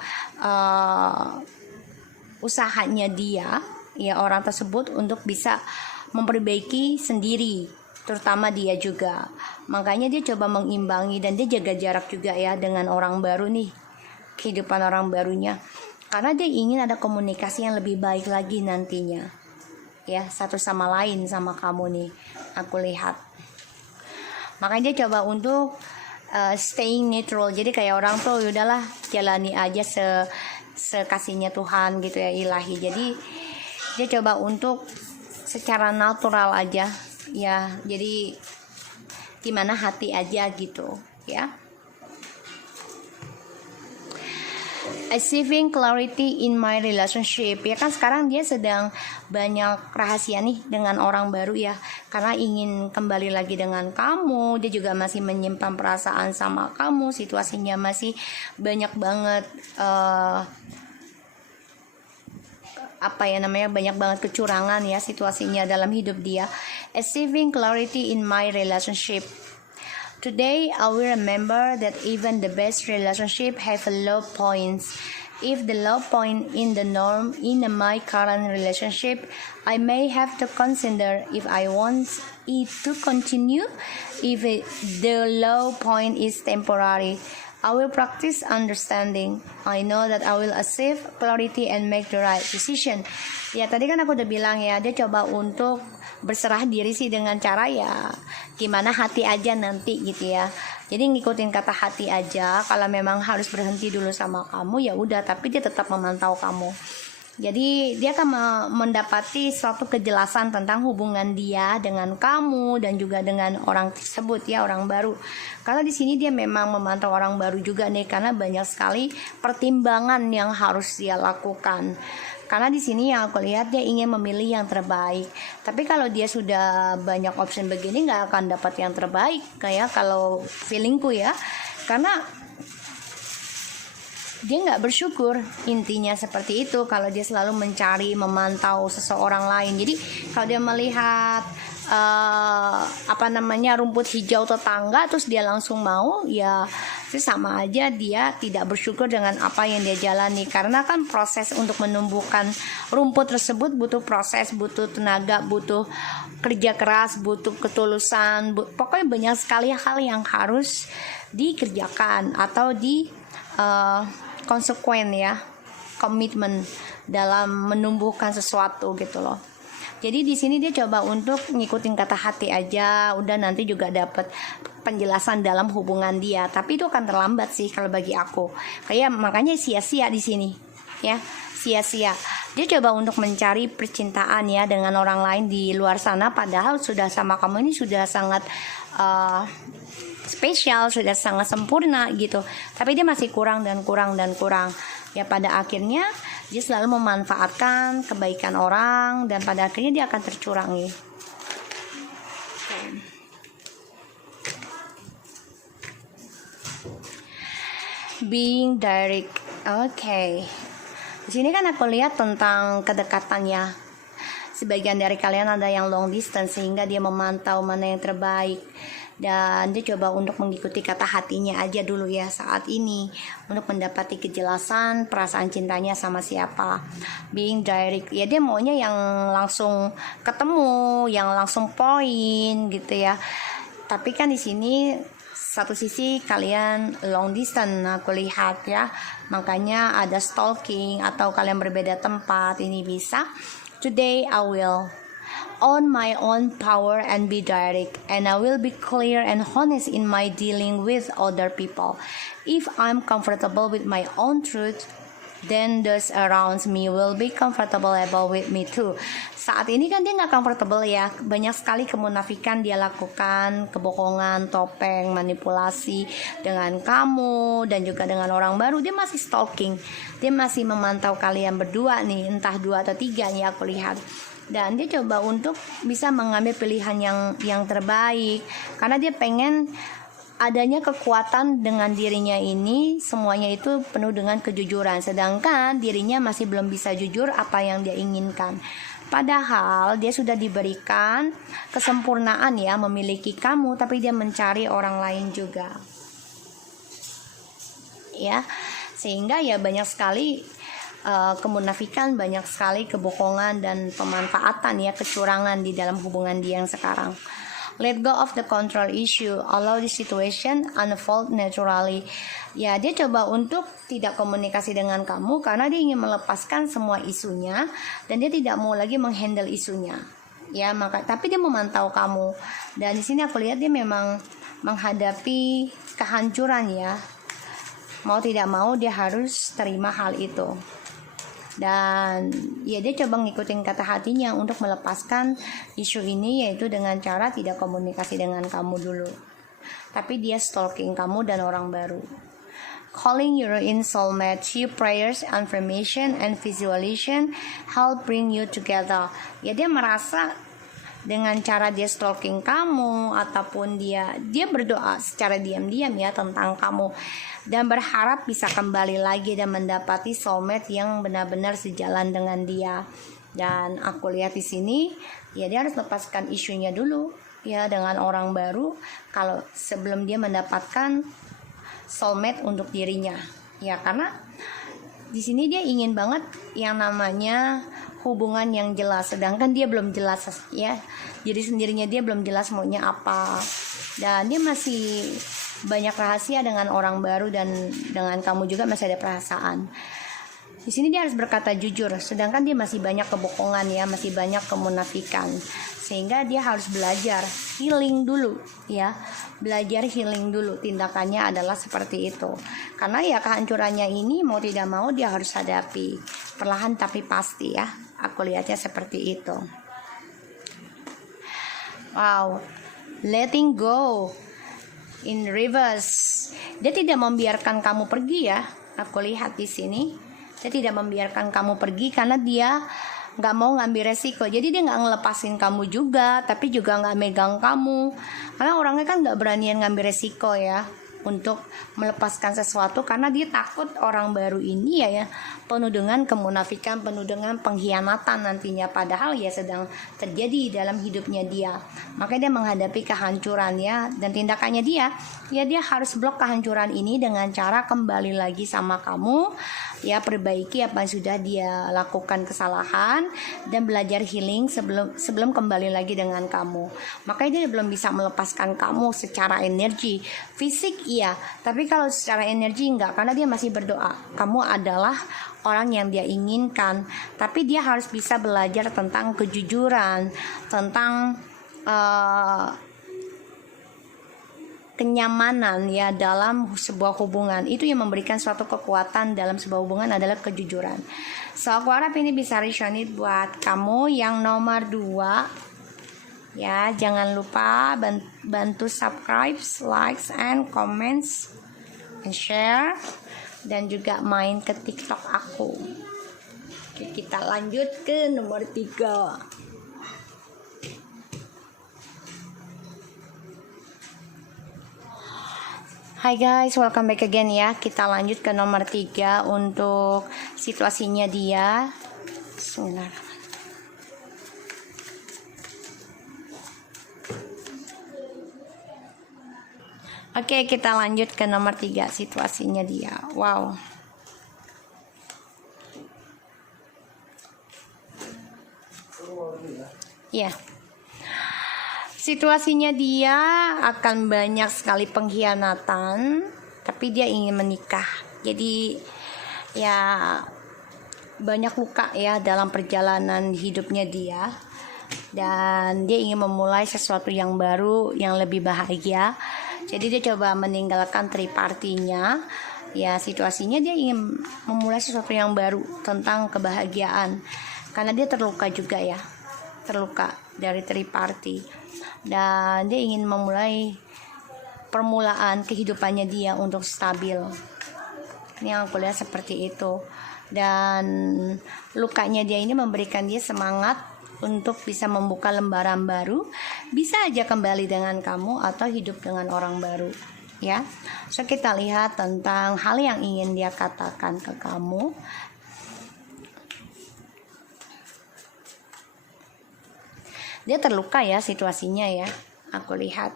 usahanya dia ya orang tersebut untuk bisa memperbaiki sendiri, terutama dia juga. Makanya dia coba mengimbangi dan dia jaga jarak juga ya dengan orang baru nih, kehidupan orang barunya, karena dia ingin ada komunikasi yang lebih baik lagi nantinya ya, satu sama lain sama kamu nih aku lihat. Makanya dia coba untuk staying neutral. Jadi kayak orang tuh udahlah jalani aja sekasihnya Tuhan gitu ya, ilahi. Jadi dia coba untuk secara natural aja ya, jadi gimana hati aja gitu ya. achieving clarity in my relationship. Ya kan sekarang dia sedang banyak rahasia nih dengan orang baru ya, karena ingin kembali lagi dengan kamu. Dia juga masih menyimpan perasaan sama kamu, situasinya masih banyak banget banyak banget kecurangan ya situasinya dalam hidup dia. Achieving clarity in my relationship. Today, I will remember that even the best relationship have low points. If the low point in the norm in my current relationship, I may have to consider if I want it to continue. If the low point is temporary, I will practice understanding. I know that I will achieve clarity and make the right decision. Ya tadi kan aku udah bilang ya, dia coba untuk berserah diri sih dengan cara ya gimana hati aja nanti gitu ya. Jadi ngikutin kata hati aja. Kalau memang harus berhenti dulu sama kamu ya udah, tapi dia tetap memantau kamu. Jadi dia akan mendapati suatu kejelasan tentang hubungan dia dengan kamu dan juga dengan orang tersebut ya, orang baru. Karena di sini dia memang memantau orang baru juga nih, karena banyak sekali pertimbangan yang harus dia lakukan. Karena di sini yang aku lihat dia ingin memilih yang terbaik. Tapi kalau dia sudah banyak option begini nggak akan dapat yang terbaik kayak kalau feelingku ya. Karena dia nggak bersyukur, intinya seperti itu. Kalau dia selalu mencari, memantau seseorang lain. Jadi kalau dia melihat rumput hijau tetangga terus dia langsung mau, ya itu sama aja dia tidak bersyukur dengan apa yang dia jalani. Karena kan proses untuk menumbuhkan rumput tersebut butuh proses, butuh tenaga, butuh kerja keras, butuh ketulusan, pokoknya banyak sekali hal yang harus dikerjakan atau konsekuen ya, komitmen dalam menumbuhkan sesuatu gitu loh. Jadi di sini dia coba untuk ngikutin kata hati aja, udah nanti juga dapat penjelasan dalam hubungan dia. Tapi itu akan terlambat sih kalau bagi aku. Kayak makanya sia-sia di sini, ya, sia-sia. Dia coba untuk mencari percintaan ya dengan orang lain di luar sana, padahal sudah sama kamu ini sudah sangat spesial, sudah sangat sempurna gitu. Tapi dia masih kurang dan kurang dan kurang. Ya pada akhirnya dia selalu memanfaatkan kebaikan orang dan pada akhirnya dia akan tercurangi. Being direct. Oke. Di sini kan aku lihat tentang kedekatannya. Sebagian dari kalian ada yang long distance sehingga dia memantau mana yang terbaik. Dan dia coba untuk mengikuti kata hatinya aja dulu ya saat ini, untuk mendapati kejelasan perasaan cintanya sama siapa. Being direct, ya dia maunya yang langsung ketemu, yang langsung poin gitu ya. Tapi kan di sini satu sisi kalian long distance aku lihat ya, makanya ada stalking atau kalian berbeda tempat, ini bisa. Today I will own my own power and be direct, and I will be clear and honest in my dealing with other people. If I'm comfortable with my own truth, then those around me will be comfortable with me too. Saat ini kan dia nggak comfortable ya, banyak sekali kemunafikan dia lakukan, kebohongan, topeng, manipulasi dengan kamu dan juga dengan orang baru. Dia masih stalking, dia masih memantau kalian berdua nih, entah 2 atau 3 nih aku lihat. Dan dia coba untuk bisa mengambil pilihan yang terbaik, karena dia pengen adanya kekuatan dengan dirinya ini, semuanya itu penuh dengan kejujuran, sedangkan dirinya masih belum bisa jujur apa yang dia inginkan. Padahal dia sudah diberikan kesempurnaan ya, memiliki kamu, tapi dia mencari orang lain juga ya, sehingga ya banyak sekali kemunafikan, banyak sekali kebohongan dan pemanfaatan ya, kecurangan di dalam hubungan dia yang sekarang. Let go of the control issue, allow the situation unfold naturally. Ya dia coba untuk tidak komunikasi dengan kamu karena dia ingin melepaskan semua isunya dan dia tidak mau lagi menghandle isunya. Ya tapi dia memantau kamu, dan di sini aku lihat dia memang menghadapi kehancuran ya. Mau tidak mau dia harus terima hal itu. Dan ya dia coba ngikutin kata hatinya untuk melepaskan isu ini, yaitu dengan cara tidak komunikasi dengan kamu dulu, tapi dia stalking kamu dan orang baru. calling your in soulmate. Your prayers, affirmation, and visualization help bring you together. Ya, dia merasa dengan cara dia stalking kamu ataupun dia berdoa secara diam-diam ya tentang kamu dan berharap bisa kembali lagi dan mendapati soulmate yang benar-benar sejalan dengan dia. Dan aku lihat di sini ya dia harus lepaskan isunya dulu ya dengan orang baru kalau sebelum dia mendapatkan soulmate untuk dirinya. Ya, karena di sini dia ingin banget yang namanya hubungan yang jelas, sedangkan dia belum jelas ya. Jadi sendirinya dia belum jelas maunya apa. Dan dia masih banyak rahasia dengan orang baru dan dengan kamu juga masih ada perasaan. Di sini dia harus berkata jujur, sedangkan dia masih banyak kebohongan ya, masih banyak kemunafikan. Sehingga dia harus belajar healing dulu ya. Belajar healing dulu, tindakannya adalah seperti itu. Karena ya kehancurannya ini mau tidak mau dia harus hadapi. Perlahan tapi pasti ya. Aku lihatnya seperti itu. Wow, letting go in reverse. Dia tidak membiarkan kamu pergi ya. Aku lihat di sini. Dia tidak membiarkan kamu pergi karena dia nggak mau ngambil resiko. Jadi dia nggak ngelepasin kamu juga, tapi juga nggak megang kamu. Karena orangnya kan nggak beranian ngambil resiko ya untuk melepaskan sesuatu karena dia takut orang baru ini ya penuh dengan kemunafikan, penuh dengan pengkhianatan nantinya, padahal ya sedang terjadi dalam hidupnya dia. Makanya dia menghadapi kehancuran ya, dan tindakannya dia harus blok kehancuran ini dengan cara kembali lagi sama kamu ya, perbaiki apa yang sudah dia lakukan kesalahan dan belajar healing sebelum kembali lagi dengan kamu. Makanya dia belum bisa melepaskan kamu secara energi, fisik iya, tapi kalau secara energi enggak, karena dia masih berdoa. Kamu adalah orang yang dia inginkan, tapi dia harus bisa belajar tentang kejujuran, tentang kenyamanan ya dalam sebuah hubungan. Itu yang memberikan suatu kekuatan dalam sebuah hubungan adalah kejujuran. So aku harap ini bisa resonate buat kamu yang nomor 2 ya. Jangan lupa bantu subscribe, likes, and comments, and share, dan juga main ke TikTok aku. Oke, kita lanjut ke nomor 3. Hai guys, welcome back again ya. Kita lanjut ke nomor 3 untuk situasinya dia. Bismillahirrahmanirrahim. Oke, kita lanjut ke nomor 3 situasinya dia. Wow. Ya. Situasinya dia akan banyak sekali pengkhianatan, tapi dia ingin menikah. Jadi ya banyak luka ya dalam perjalanan hidupnya dia, dan dia ingin memulai sesuatu yang baru, yang lebih bahagia. Jadi dia coba meninggalkan tripartinya. Ya, situasinya dia ingin memulai sesuatu yang baru tentang kebahagiaan, karena dia terluka juga ya, terluka dari triparti. Dan dia ingin memulai permulaan kehidupannya dia untuk stabil. Ini yang aku lihat seperti itu. Dan lukanya dia ini memberikan dia semangat untuk bisa membuka lembaran baru, bisa aja kembali dengan kamu atau hidup dengan orang baru ya. So kita lihat tentang hal yang ingin dia katakan ke kamu. Dia terluka ya situasinya ya, aku lihat.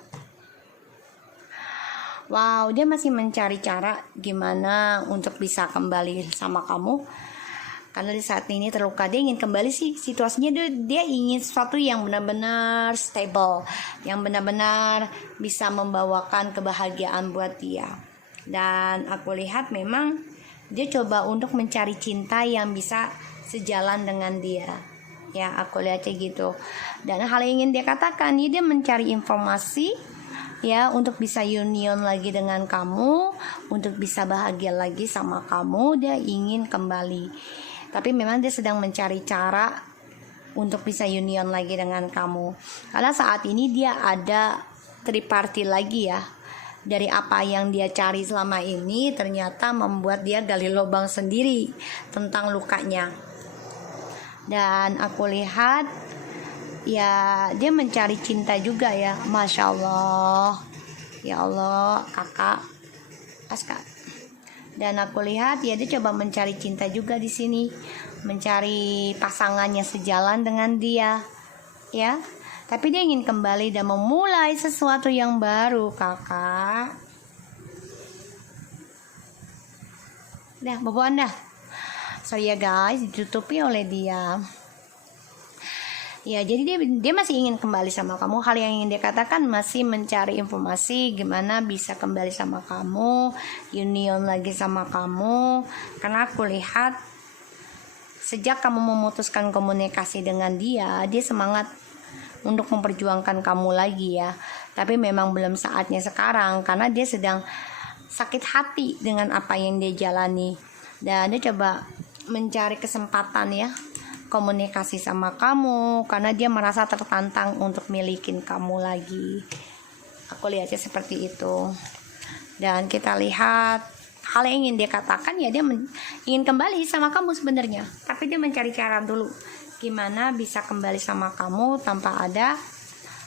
Wow, dia masih mencari cara gimana untuk bisa kembali sama kamu. Karena di saat ini terluka, dia ingin kembali sih situasinya. Dia ingin sesuatu yang benar-benar stable, yang benar-benar bisa membawakan kebahagiaan buat dia. Dan aku lihat memang dia coba untuk mencari cinta yang bisa sejalan dengan dia. Ya, aku lihat kayak gitu. Dan hal yang ingin dia katakan, dia mencari informasi ya untuk bisa union lagi dengan kamu, untuk bisa bahagia lagi sama kamu. Dia ingin kembali, tapi memang dia sedang mencari cara untuk bisa union lagi dengan kamu. Karena saat ini dia ada triparti lagi ya, dari apa yang dia cari selama ini ternyata membuat dia gali lubang sendiri tentang lukanya. Dan aku lihat ya dia mencari cinta juga ya, Masya Allah. Ya Allah, kakak Aska. Dan aku lihat ya dia coba mencari cinta juga di sini, mencari pasangannya sejalan dengan dia, ya. Tapi dia ingin kembali dan memulai sesuatu yang baru, kakak. Dah, boboan dah. Sorry ya guys, ditutupi oleh dia. Ya, jadi dia masih ingin kembali sama kamu. Hal yang ingin dia katakan masih mencari informasi gimana bisa kembali sama kamu, union lagi sama kamu. Karena aku lihat sejak kamu memutuskan komunikasi dengan dia semangat untuk memperjuangkan kamu lagi ya. Tapi memang belum saatnya sekarang karena dia sedang sakit hati dengan apa yang dia jalani. Dan dia coba mencari kesempatan ya komunikasi sama kamu karena dia merasa tertantang untuk milikin kamu lagi. Aku lihatnya seperti itu. Dan kita lihat hal yang ingin dia katakan ya dia ingin kembali sama kamu sebenarnya, tapi dia mencari cara dulu gimana bisa kembali sama kamu tanpa ada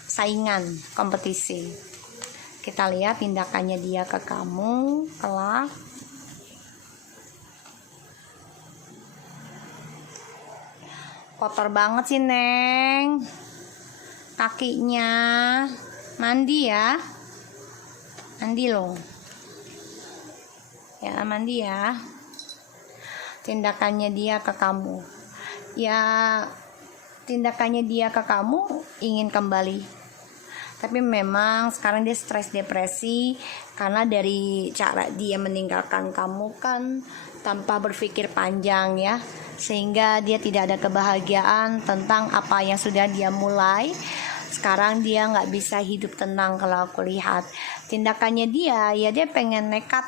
saingan, kompetisi. Kita lihat tindakannya dia ke kamu kelak. Kotor banget sih Neng kakinya. Mandi ya, mandi loh ya, mandi ya. Tindakannya dia ke kamu ya, tindakannya dia ke kamu ingin kembali, tapi memang sekarang dia stres depresi karena dari cara dia meninggalkan kamu kan tanpa berpikir panjang ya, sehingga dia tidak ada kebahagiaan tentang apa yang sudah dia mulai. Sekarang dia nggak bisa hidup tenang. Kalau aku lihat tindakannya dia ya dia pengen nekat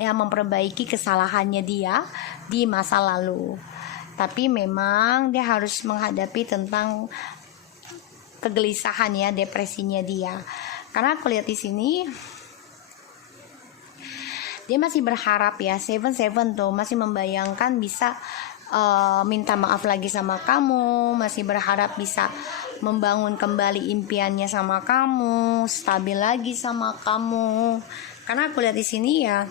ya memperbaiki kesalahannya dia di masa lalu, tapi memang dia harus menghadapi tentang kegelisahan ya, depresinya dia. Karena aku lihat di sini dia masih berharap ya, Seven tuh masih membayangkan bisa minta maaf lagi sama kamu, masih berharap bisa membangun kembali impiannya sama kamu, stabil lagi sama kamu. Karena aku lihat di sini ya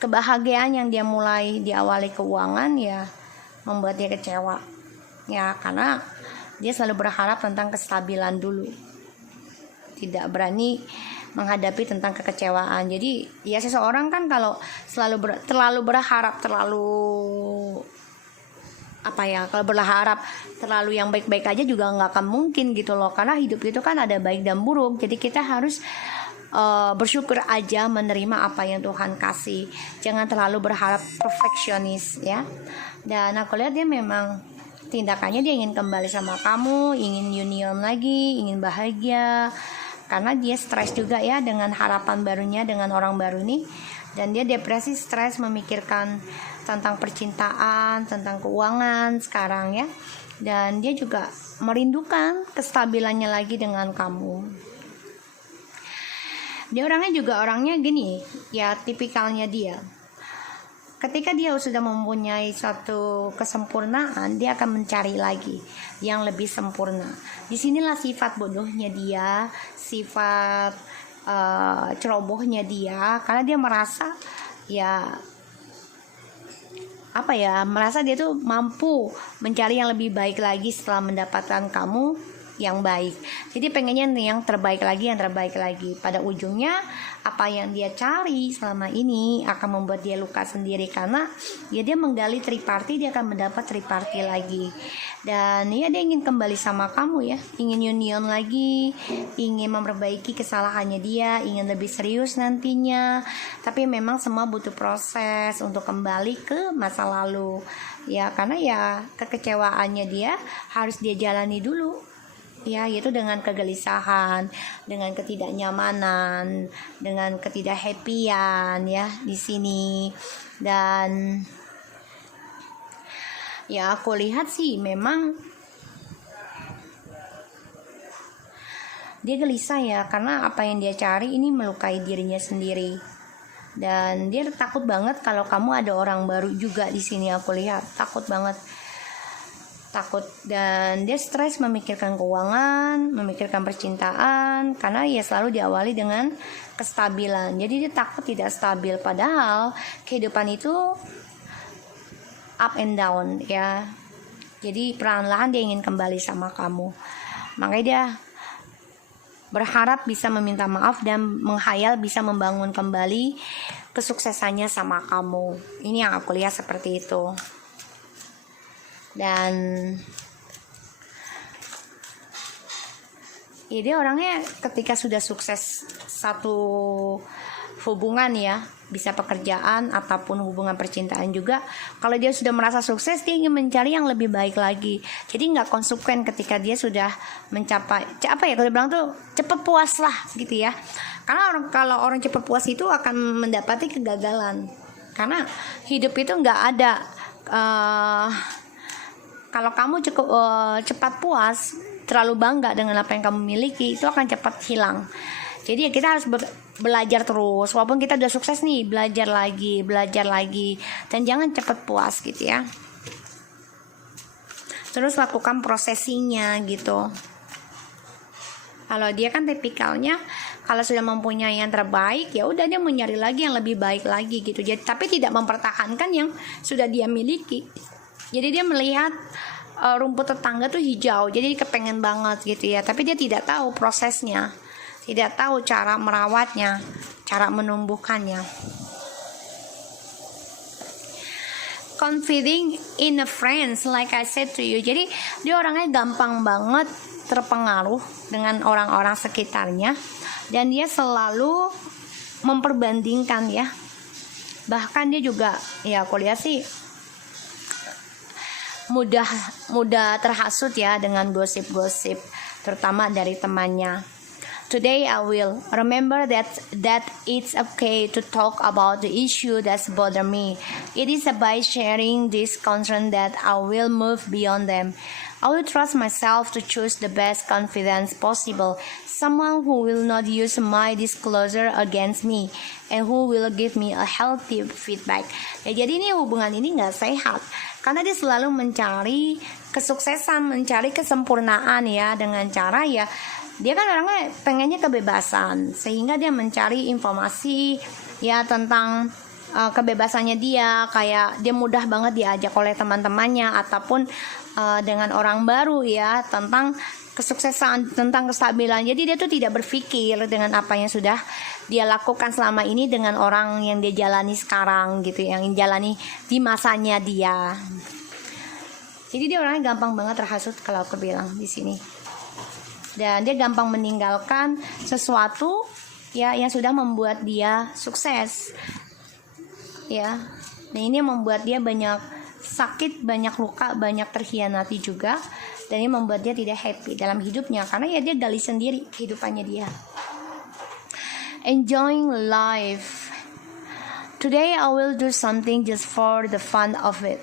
kebahagiaan yang dia mulai diawali keuangan ya membuat dia kecewa ya, karena dia selalu berharap tentang kestabilan dulu, tidak berani menghadapi tentang kekecewaan. Jadi ya seseorang kan kalau terlalu berharap, kalau berharap terlalu yang baik-baik aja juga nggak akan mungkin gitu loh, karena hidup itu kan ada baik dan buruk. Jadi kita harus bersyukur aja, menerima apa yang Tuhan kasih, jangan terlalu berharap perfeksionis ya. Dan aku lihat dia memang tindakannya dia ingin kembali sama kamu, ingin union lagi, ingin bahagia, karena dia stres juga ya dengan harapan barunya dengan orang baru ini. Dan dia depresi, stres memikirkan tentang percintaan, tentang keuangan sekarang ya. Dan dia juga merindukan kestabilannya lagi dengan kamu. Dia orangnya gini ya, tipikalnya dia. Ketika dia sudah mempunyai suatu kesempurnaan, dia akan mencari lagi yang lebih sempurna. Disinilah sifat bodohnya dia, sifat cerobohnya dia, karena dia merasa merasa dia tuh mampu mencari yang lebih baik lagi setelah mendapatkan kamu yang baik. Jadi pengennya yang terbaik lagi. Pada ujungnya apa yang dia cari selama ini akan membuat dia luka sendiri, karena dia menggali triparti, dia akan mendapat triparti lagi. Dan ya dia ingin kembali sama kamu ya, ingin union lagi, ingin memperbaiki kesalahannya dia, ingin lebih serius nantinya. Tapi memang semua butuh proses untuk kembali ke masa lalu ya, karena ya kekecewaannya dia harus dia jalani dulu ya, yaitu dengan kegelisahan, dengan ketidaknyamanan, dengan ketidakhappyan ya di sini. Dan ya aku lihat sih memang dia gelisah ya, karena apa yang dia cari ini melukai dirinya sendiri. Dan dia takut banget kalau kamu ada orang baru juga di sini, aku lihat takut banget, takut. Dan dia stres memikirkan keuangan, memikirkan percintaan, karena ya selalu diawali dengan kestabilan. Jadi dia takut tidak stabil, padahal kehidupan itu up and down ya. Jadi perlahan-lahan dia ingin kembali sama kamu. Makanya dia berharap bisa meminta maaf dan menghayal bisa membangun kembali kesuksesannya sama kamu. Ini yang aku lihat seperti itu. Dan ya dia orangnya ketika sudah sukses satu hubungan ya, bisa pekerjaan ataupun hubungan percintaan juga, kalau dia sudah merasa sukses, dia ingin mencari yang lebih baik lagi. Jadi nggak konsekuen ketika dia sudah mencapai apa ya, kalau bilang tuh cepet puas lah gitu ya. Karena kalau orang cepet puas itu akan mendapati kegagalan, karena hidup itu nggak ada kalau kamu cukup cepat puas, terlalu bangga dengan apa yang kamu miliki, itu akan cepat hilang. Jadi ya kita harus belajar terus, walaupun kita udah sukses nih, belajar lagi, dan jangan cepat puas gitu ya. Terus lakukan prosesinya gitu. Kalau dia kan tipikalnya, kalau sudah mempunyai yang terbaik, ya udah dia mau nyari lagi yang lebih baik lagi gitu. Jadi, tapi tidak mempertahankan yang sudah dia miliki. Jadi dia melihat rumput tetangga tuh hijau, jadi kepengen banget gitu ya. Tapi dia tidak tahu prosesnya, tidak tahu cara merawatnya, cara menumbuhkannya. Confiding in a friends, like I said to you. Jadi dia orangnya gampang banget terpengaruh dengan orang-orang sekitarnya, dan dia selalu memperbandingkan ya. Bahkan dia juga ya aku lihat sih mudah terhasut ya dengan gosip-gosip, terutama dari temannya. Today I will remember that it's okay to talk about the issue that bother me. It is by sharing this concern that I will move beyond them. I will trust myself to choose the best confidence possible, someone who will not use my disclosure against me and who will give me a healthy feedback. Ya, jadi ini hubungan ini nggak sehat karena dia selalu mencari kesuksesan, mencari kesempurnaan ya, dengan cara ya dia kan orangnya pengennya kebebasan, sehingga dia mencari informasi ya tentang kebebasannya dia, kayak dia mudah banget diajak oleh teman-temannya ataupun dengan orang baru ya tentang kesuksesan, tentang kestabilan. Jadi dia tuh tidak berpikir dengan apa yang sudah dia lakukan selama ini dengan orang yang dia jalani sekarang gitu, yang jalani di masanya dia. Jadi dia orangnya gampang banget terhasut kalau aku bilang di sini. Dan dia gampang meninggalkan sesuatu ya yang sudah membuat dia sukses. Ya. Dan ini membuat dia banyak sakit, banyak luka, banyak terhianati juga, dan ini membuat dia tidak happy dalam hidupnya karena ya dia gali sendiri kehidupannya dia. Enjoying life. Today I will do something just for the fun of it.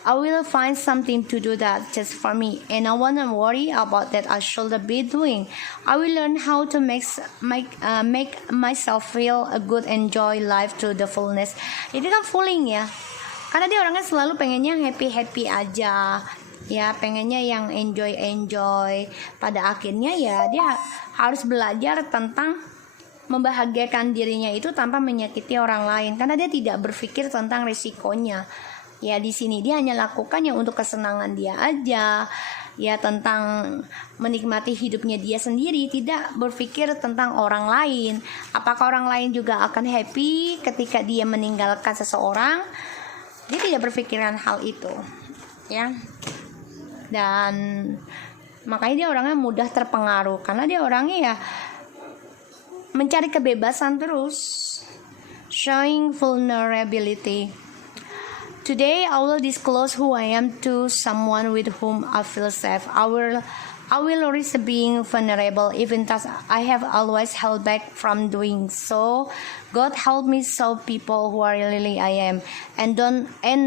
I will find something to do that just for me, and I won't worry about that I should be doing. I will learn how to make myself feel good, enjoy life to the fullness. Itu kan fooling ya, karena dia orangnya selalu pengennya happy aja, ya pengennya yang enjoy. Pada akhirnya ya dia harus belajar tentang membahagiakan dirinya itu tanpa menyakiti orang lain, karena dia tidak berpikir tentang risikonya. Ya di sini dia hanya lakukannya untuk kesenangan dia aja, ya tentang menikmati hidupnya dia sendiri, tidak berpikir tentang orang lain. Apakah orang lain juga akan happy ketika dia meninggalkan seseorang? Dia tidak berpikiran hal itu, ya. Dan makanya dia orangnya mudah terpengaruh karena dia orangnya ya mencari kebebasan terus, showing vulnerability. Today I will disclose who I am to someone with whom I feel safe. I will risk being vulnerable, even though I have always held back from doing so. God help me show people who are really I am, and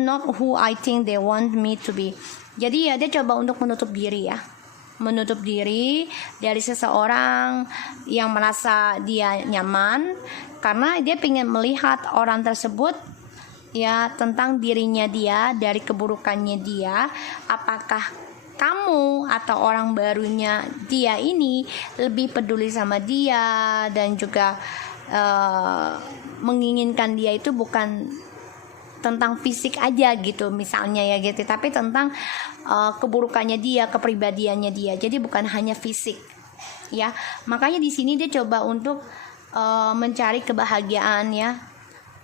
not who I think they want me to be. Jadi ya dia coba untuk menutup diri ya, menutup diri dari seseorang yang merasa dia nyaman, karena dia ingin melihat orang tersebut ya tentang dirinya dia, dari keburukannya dia, apakah kamu atau orang barunya dia ini lebih peduli sama dia dan juga menginginkan dia itu bukan tentang fisik aja gitu misalnya ya gitu, tapi tentang keburukannya dia, kepribadiannya dia. Jadi bukan hanya fisik ya. Makanya di sini dia coba untuk mencari kebahagiaan ya,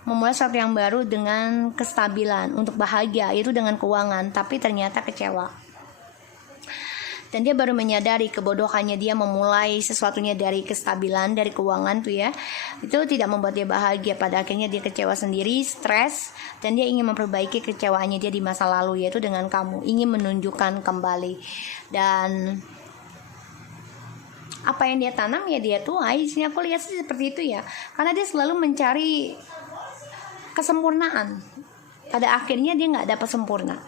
memulai sesuatu yang baru dengan kestabilan untuk bahagia, itu dengan keuangan, tapi ternyata kecewa. Dan dia baru menyadari kebodohannya dia memulai sesuatunya dari kestabilan, dari keuangan tuh ya. Itu tidak membuat dia bahagia. Pada akhirnya dia kecewa sendiri, stres, dan dia ingin memperbaiki kecewaannya dia di masa lalu, yaitu dengan kamu, ingin menunjukkan kembali. Dan apa yang dia tanam ya dia tuai. Di sini aku lihat sih seperti itu ya. Karena dia selalu mencari kesempurnaan. Pada akhirnya dia nggak dapat sempurna.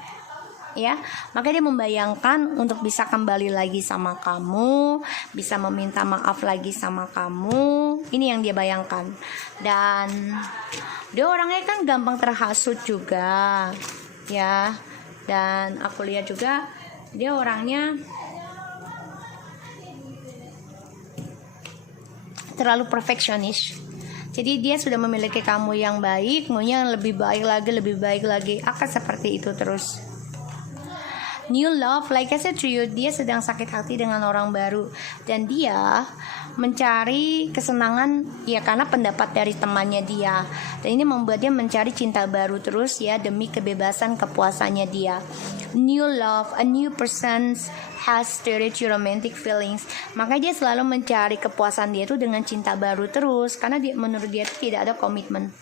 Ya, makanya dia membayangkan untuk bisa kembali lagi sama kamu, bisa meminta maaf lagi sama kamu. Ini yang dia bayangkan. Dan dia orangnya kan gampang terhasut juga, ya. Dan aku lihat juga dia orangnya terlalu perfeksionis. Jadi dia sudah memiliki kamu yang baik, maunya lebih baik lagi, akan seperti itu terus. New love, like I said to you, dia sedang sakit hati dengan orang baru dan dia mencari kesenangan ya karena pendapat dari temannya dia, dan ini membuat dia mencari cinta baru terus ya, demi kebebasan kepuasannya dia. New love, a new person has started your romantic feelings. Makanya dia selalu mencari kepuasan dia itu dengan cinta baru terus, karena dia, menurut dia itu tidak ada komitmen.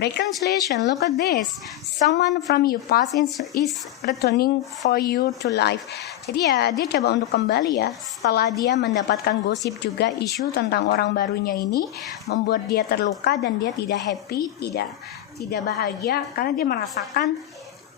Reconciliation, look at this. Someone from your past is returning for you to life. Jadi ya dia coba untuk kembali ya, setelah dia mendapatkan gosip juga, isu tentang orang barunya ini membuat dia terluka dan dia tidak happy, tidak bahagia, karena dia merasakan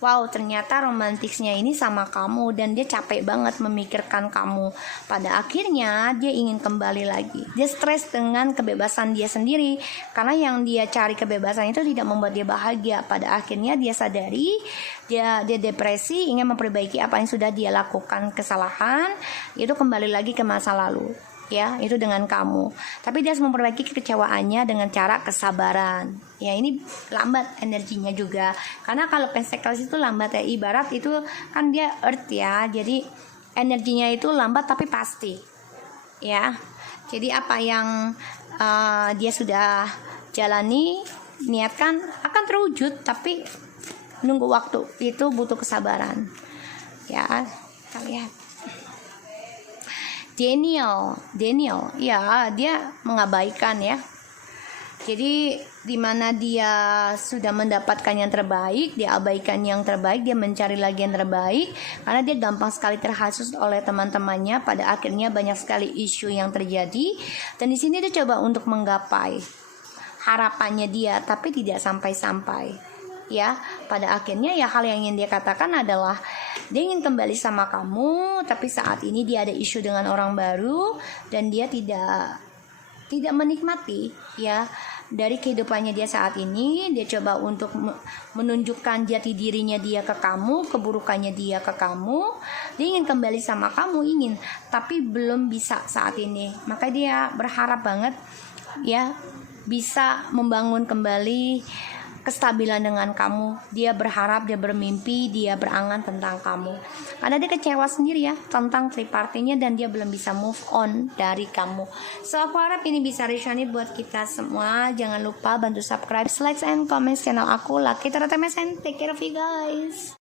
wow, ternyata romantisnya ini sama kamu dan dia capek banget memikirkan kamu. Pada akhirnya dia ingin kembali lagi. Dia stres dengan kebebasan dia sendiri, karena yang dia cari kebebasan itu tidak membuat dia bahagia. Pada akhirnya dia sadari, dia depresi, ingin memperbaiki apa yang sudah dia lakukan kesalahan, itu kembali lagi ke masa lalu. Ya, itu dengan kamu. Tapi dia harus memperbaiki kekecewaannya dengan cara kesabaran. Ya, ini lambat energinya juga. Karena kalau Pentacles itu lambat ya, ibarat itu kan dia earth ya. Jadi energinya itu lambat tapi pasti. Ya. Jadi apa yang dia sudah jalani, niatkan akan terwujud, tapi nunggu waktu. Itu butuh kesabaran. Ya, kita lihat. Daniel, ya dia mengabaikan ya. Jadi dimana dia sudah mendapatkan yang terbaik, dia abaikan yang terbaik, dia mencari lagi yang terbaik, karena dia gampang sekali terhasut oleh teman-temannya. Pada akhirnya banyak sekali isu yang terjadi, dan di sini dia coba untuk menggapai harapannya dia, tapi tidak sampai-sampai. Ya, pada akhirnya ya hal yang ingin dia katakan adalah dia ingin kembali sama kamu, tapi saat ini dia ada isu dengan orang baru dan dia tidak menikmati ya dari kehidupannya dia saat ini. Dia coba untuk menunjukkan jati dirinya dia ke kamu, keburukannya dia ke kamu. Dia ingin kembali sama kamu, tapi belum bisa saat ini. Maka dia berharap banget ya bisa membangun kembali kestabilan dengan kamu. Dia berharap, dia bermimpi, dia berangan tentang kamu, karena dia kecewa sendiri ya tentang tripartinya dan dia belum bisa move on dari kamu. So aku harap ini bisa resonate buat kita semua. Jangan lupa bantu subscribe, like, and comment channel aku, Lucky Tarot MSN. Take care of you guys.